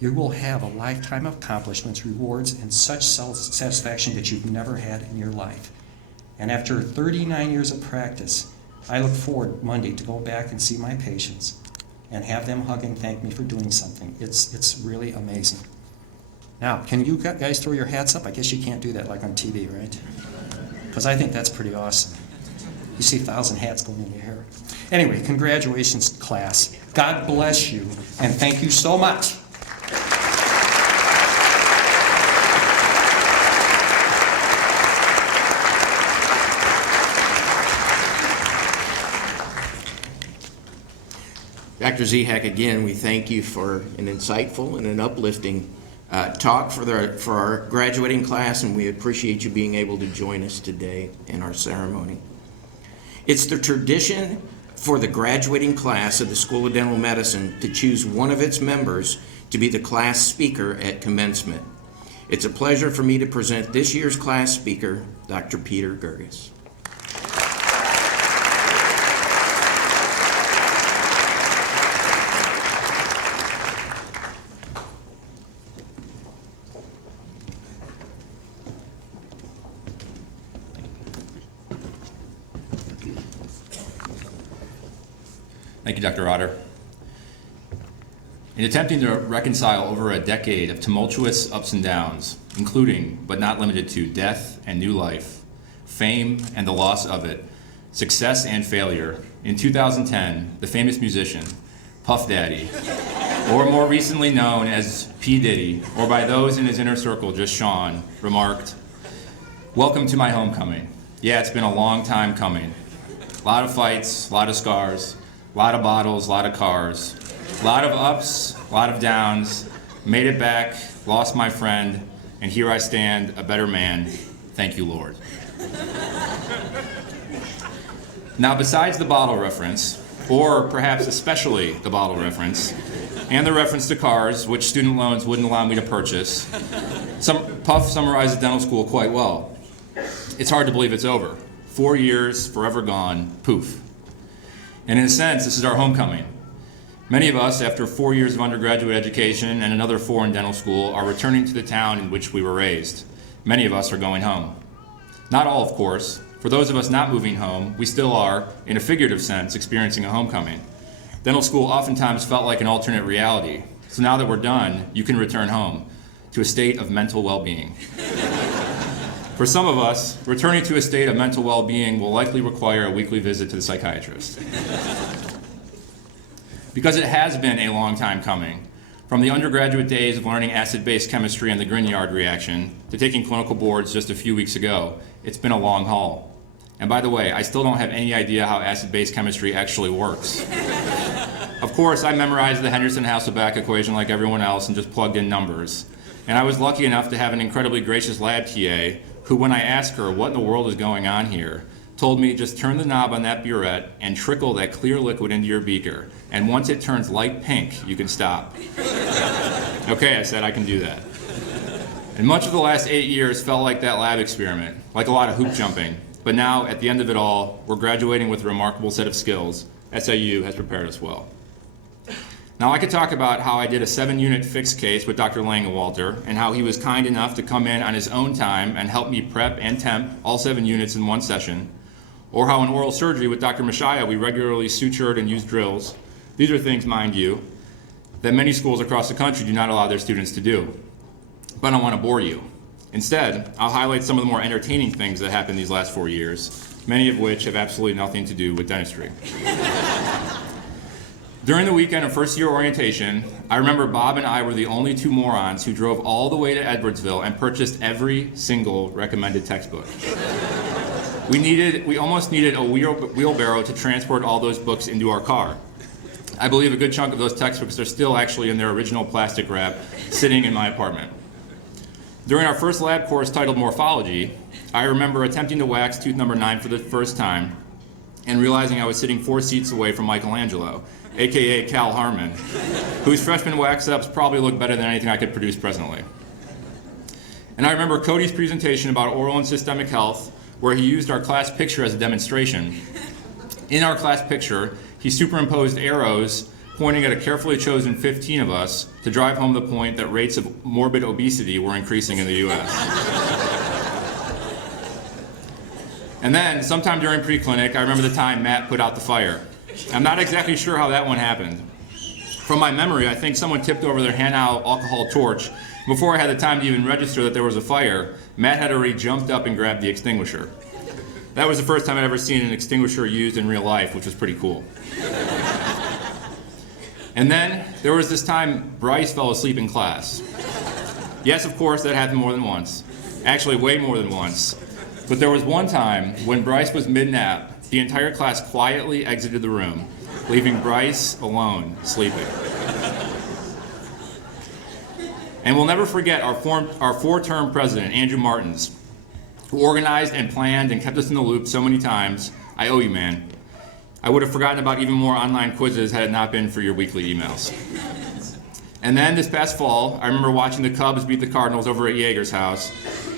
You will have a lifetime of accomplishments, rewards, and such satisfaction that you've never had in your life. And after 39 years of practice, I look forward Monday to go back and see my patients and have them hug and thank me for doing something. It's really amazing. Now, can you guys throw your hats up? I guess you can't do that like on TV, right? Because I think that's pretty awesome. You see 1,000 hats going in your hair. Anyway, congratulations, class. God bless you, and thank you so much. Dr. Zihak, again, we thank you for an insightful and an uplifting talk for our graduating class, and we appreciate you being able to join us today in our ceremony. It's the tradition for the graduating class of the School of Dental Medicine to choose one of its members to be the class speaker at commencement. It's a pleasure for me to present this year's class speaker, Dr. Peter Gerges. Thank you, Dr. Rotter. In attempting to reconcile over a decade of tumultuous ups and downs, including, but not limited to, death and new life, fame and the loss of it, success and failure, in 2010, the famous musician, Puff Daddy, or more recently known as P. Diddy, or by those in his inner circle, just Sean, remarked, "Welcome to my homecoming. Yeah, it's been a long time coming. A lot of fights, a lot of scars, a lot of bottles, a lot of cars, a lot of ups, a lot of downs, made it back, lost my friend, and here I stand, a better man. Thank you, Lord." Now, besides the bottle reference, or perhaps especially the bottle reference, and the reference to cars, which student loans wouldn't allow me to purchase, Puff summarizes dental school quite well. It's hard to believe it's over. 4 years, forever gone, poof. And in a sense, this is our homecoming. Many of us, after 4 years of undergraduate education and another 4 in dental school, are returning to the town in which we were raised. Many of us are going home. Not all, of course. For those of us not moving home, we still are, in a figurative sense, experiencing a homecoming. Dental school oftentimes felt like an alternate reality. So now that we're done, you can return home to a state of mental well-being. For some of us, returning to a state of mental well-being will likely require a weekly visit to the psychiatrist. Because it has been a long time coming, from the undergraduate days of learning acid-base chemistry and the Grignard reaction to taking clinical boards just a few weeks ago, it's been a long haul. And by the way, I still don't have any idea how acid-base chemistry actually works. Of course, I memorized the Henderson-Hasselbalch equation like everyone else and just plugged in numbers. And I was lucky enough to have an incredibly gracious lab TA who, when I asked her what in the world is going on here, told me just turn the knob on that burette and trickle that clear liquid into your beaker. And once it turns light pink, you can stop. Okay, I said, I can do that. And much of the last 8 years felt like that lab experiment, like a lot of hoop jumping. But now, at the end of it all, we're graduating with a remarkable set of skills. SIU has prepared us well. Now, I could talk about how I did a 7-unit fixed case with Dr. Langewalter and how he was kind enough to come in on his own time and help me prep and temp all 7 units in one session, or how in oral surgery with Dr. Mashaya we regularly sutured and used drills. These are things, mind you, that many schools across the country do not allow their students to do. But I don't want to bore you. Instead, I'll highlight some of the more entertaining things that happened these last 4 years, many of which have absolutely nothing to do with dentistry. During the weekend of first-year orientation, I remember Bob and I were the only two morons who drove all the way to Edwardsville and purchased every single recommended textbook. We almost needed a wheelbarrow to transport all those books into our car. I believe a good chunk of those textbooks are still actually in their original plastic wrap, sitting in my apartment. During our first lab course titled Morphology, I remember attempting to wax tooth number 9 for the first time and realizing I was sitting 4 seats away from Michelangelo, aka Cal Harmon, whose freshman wax-ups probably look better than anything I could produce presently. And I remember Cody's presentation about oral and systemic health, where he used our class picture as a demonstration. In our class picture, he superimposed arrows pointing at a carefully chosen 15 of us to drive home the point that rates of morbid obesity were increasing in the US. And then, sometime during pre-clinic, I remember the time Matt put out the fire. I'm not exactly sure how that one happened. From my memory, I think someone tipped over their hand-out alcohol torch. Before I had the time to even register that there was a fire, Matt had already jumped up and grabbed the extinguisher. That was the first time I'd ever seen an extinguisher used in real life, which was pretty cool. And then, there was this time Bryce fell asleep in class. Yes, of course, that happened more than once. Actually, way more than once. But there was one time when Bryce was mid-nap, the entire class quietly exited the room, leaving Bryce alone, sleeping. And we'll never forget our 4-term president, Andrew Martins, who organized and planned and kept us in the loop so many times. I owe you, man. I would have forgotten about even more online quizzes had it not been for your weekly emails. And then this past fall, I remember watching the Cubs beat the Cardinals over at Yeager's house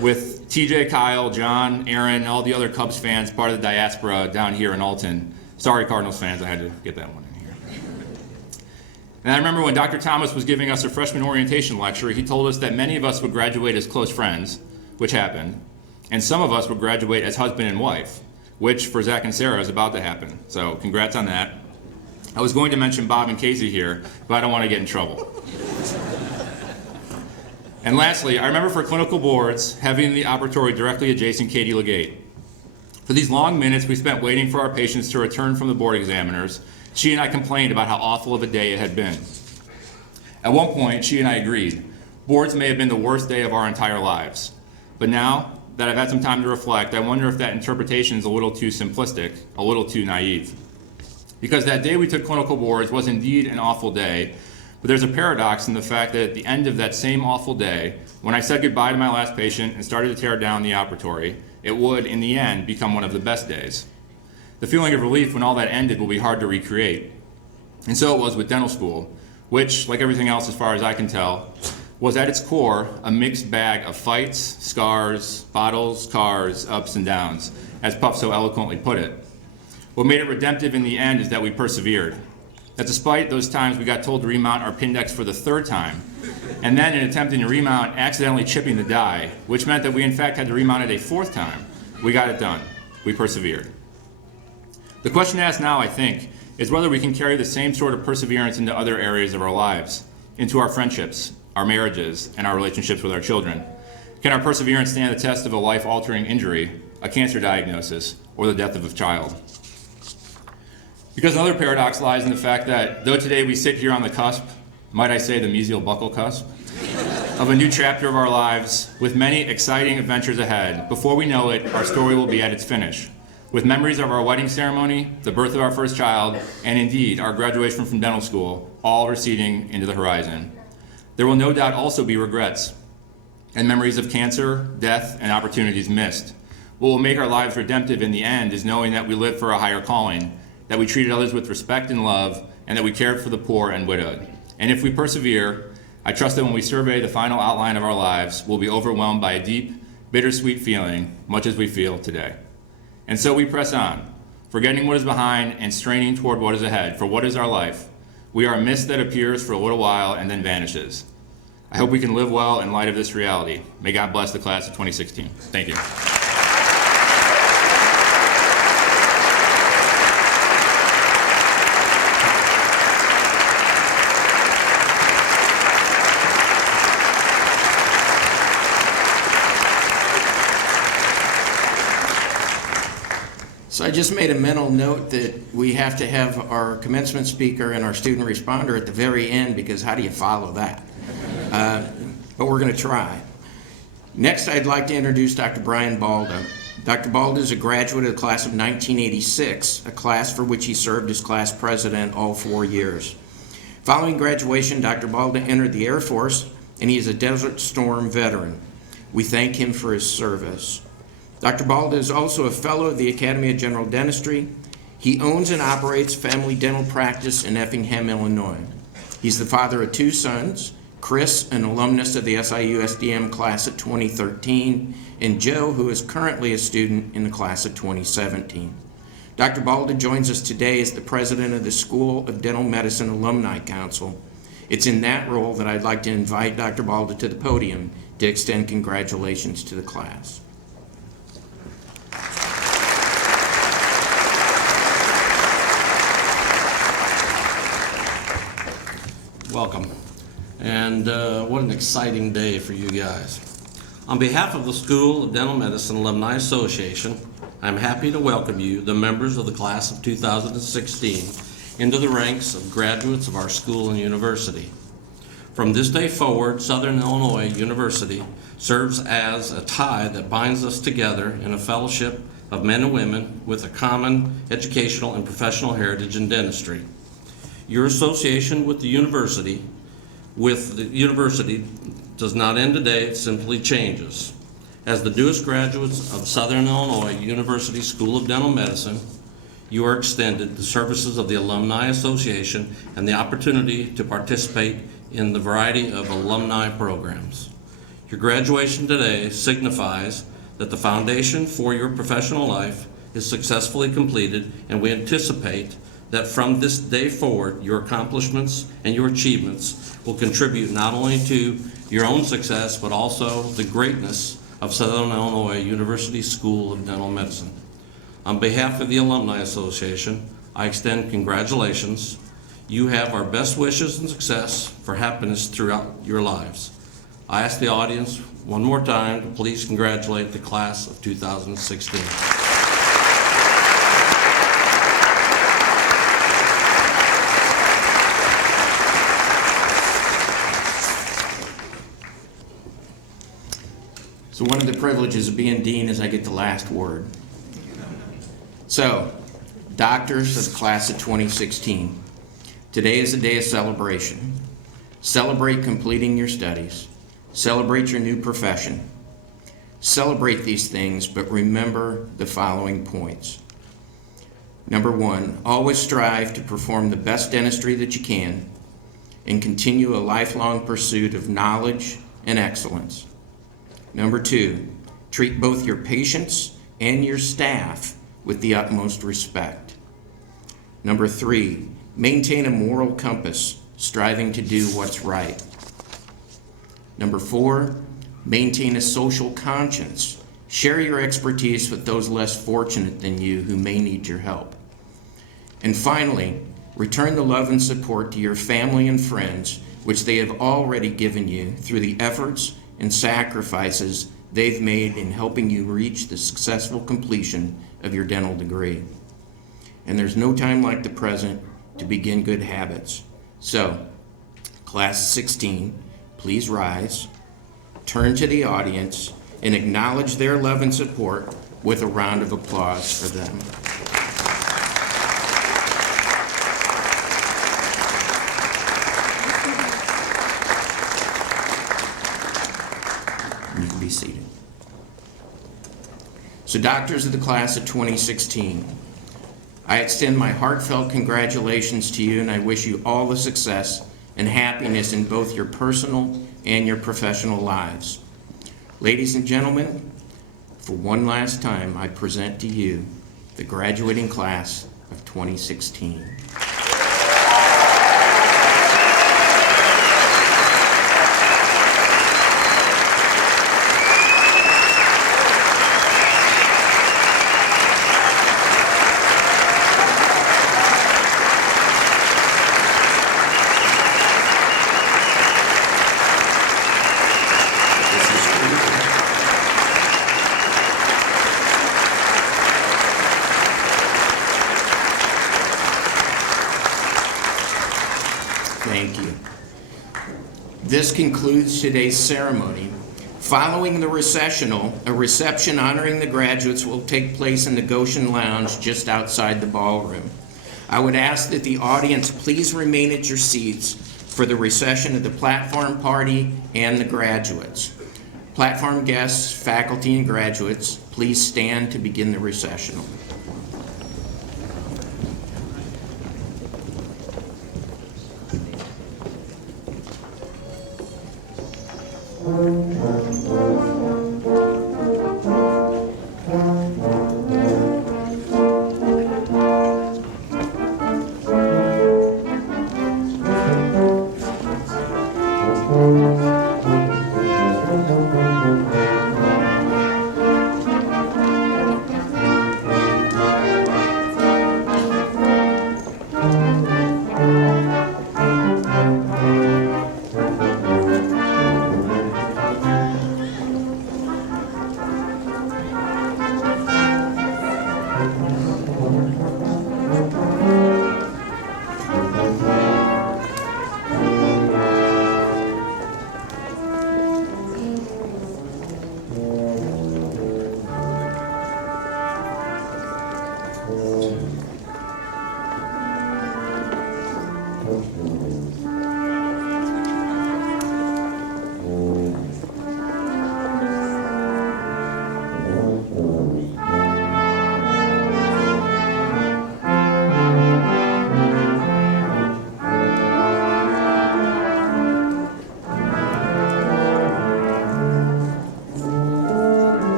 with TJ, Kyle, John, Aaron, and all the other Cubs fans, part of the diaspora down here in Alton. Sorry, Cardinals fans, I had to get that one in here. And I remember when Dr. Thomas was giving us a freshman orientation lecture, he told us that many of us would graduate as close friends, which happened, and some of us would graduate as husband and wife, which for Zach and Sarah is about to happen. So congrats on that. I was going to mention Bob and Casey here, but I don't want to get in trouble. And lastly, I remember for clinical boards having the operatory directly adjacent Katie Legate. For these long minutes we spent waiting for our patients to return from the board examiners, she and I complained about how awful of a day it had been. At one point, she and I agreed. Boards may have been the worst day of our entire lives. But now that I've had some time to reflect, I wonder if that interpretation is a little too simplistic, a little too naive. Because that day we took clinical boards was indeed an awful day, but there's a paradox in the fact that at the end of that same awful day, when I said goodbye to my last patient and started to tear down the operatory, it would, in the end, become one of the best days. The feeling of relief when all that ended will be hard to recreate. And so it was with dental school, which, like everything else as far as I can tell, was at its core a mixed bag of fights, scars, bottles, cars, ups and downs, as Puff so eloquently put it. What made it redemptive in the end is that we persevered. That despite those times we got told to remount our Pindex for the 3rd time, and then in attempting to remount, accidentally chipping the die, which meant that we in fact had to remount it a 4th time, we got it done. We persevered. The question asked now, I think, is whether we can carry the same sort of perseverance into other areas of our lives, into our friendships, our marriages, and our relationships with our children. Can our perseverance stand the test of a life-altering injury, a cancer diagnosis, or the death of a child? Because another paradox lies in the fact that though today we sit here on the cusp, might I say the mesial buccal cusp, of a new chapter of our lives with many exciting adventures ahead, before we know it, our story will be at its finish, with memories of our wedding ceremony, the birth of our first child, and indeed our graduation from dental school, all receding into the horizon. There will no doubt also be regrets, and memories of cancer, death, and opportunities missed. What will make our lives redemptive in the end is knowing that we live for a higher calling, that we treated others with respect and love, and that we cared for the poor and widowed. And if we persevere, I trust that when we survey the final outline of our lives, we'll be overwhelmed by a deep, bittersweet feeling, much as we feel today. And so we press on, forgetting what is behind and straining toward what is ahead. For what is our life? We are a mist that appears for a little while and then vanishes. I hope we can live well in light of this reality. May God bless the class of 2016. Thank you. So I just made a mental note that we have to have our commencement speaker and our student responder at the very end, because how do you follow that? But we're going to try. Next, I'd like to introduce Dr. Brian Balda. Dr. Balda is a graduate of the class of 1986, a class for which he served as class president all 4 years. Following graduation, Dr. Balda entered the Air Force, and he is a Desert Storm veteran. We thank him for his service. Dr. Balda is also a fellow of the Academy of General Dentistry. He owns and operates family dental practice in Effingham, Illinois. He's the father of 2 sons, Chris, an alumnus of the SIU SDM class of 2013, and Joe, who is currently a student in the class of 2017. Dr. Balda joins us today as the president of the School of Dental Medicine Alumni Council. It's in that role that I'd like to invite Dr. Balda to the podium to extend congratulations to the class. Welcome. And what an exciting day for you guys. On behalf of the School of Dental Medicine Alumni Association, I'm happy to welcome you, the members of the class of 2016, into the ranks of graduates of our school and university. From this day forward, Southern Illinois University serves as a tie that binds us together in a fellowship of men and women with a common educational and professional heritage in dentistry. Your association with the university does not end today, it simply changes. As the newest graduates of Southern Illinois University School of Dental Medicine, you are extended the services of the Alumni Association and the opportunity to participate in the variety of alumni programs. Your graduation today signifies that the foundation for your professional life is successfully completed, and we anticipate that from this day forward, your accomplishments and your achievements will contribute not only to your own success, but also the greatness of Southern Illinois University School of Dental Medicine. On behalf of the Alumni Association, I extend congratulations. You have our best wishes and success for happiness throughout your lives. I ask the audience one more time to please congratulate the class of 2016. So one of the privileges of being dean is I get the last word. So, doctors of the class of 2016, today is a day of celebration. Celebrate completing your studies. Celebrate your new profession. Celebrate these things, but remember the following points. Number 1, always strive to perform the best dentistry that you can and continue a lifelong pursuit of knowledge and excellence. Number 2, treat both your patients and your staff with the utmost respect. Number 3, maintain a moral compass, striving to do what's right. Number 4, maintain a social conscience. Share your expertise with those less fortunate than you who may need your help. And finally, return the love and support to your family and friends, which they have already given you through the efforts and sacrifices they've made in helping you reach the successful completion of your dental degree. And there's no time like the present to begin good habits. So, class 16, please rise, turn to the audience, and acknowledge their love and support with a round of applause for them. You can be seated. So, doctors of the class of 2016, I extend my heartfelt congratulations to you, and I wish you all the success and happiness in both your personal and your professional lives. Ladies and gentlemen, for one last time, I present to you the graduating class of 2016. This concludes today's ceremony. Following the recessional, a reception honoring the graduates will take place in the Goshen Lounge just outside the ballroom. I would ask that the audience please remain at your seats for the recession of the platform party and the graduates. Platform guests, faculty, and graduates, please stand to begin the recessional.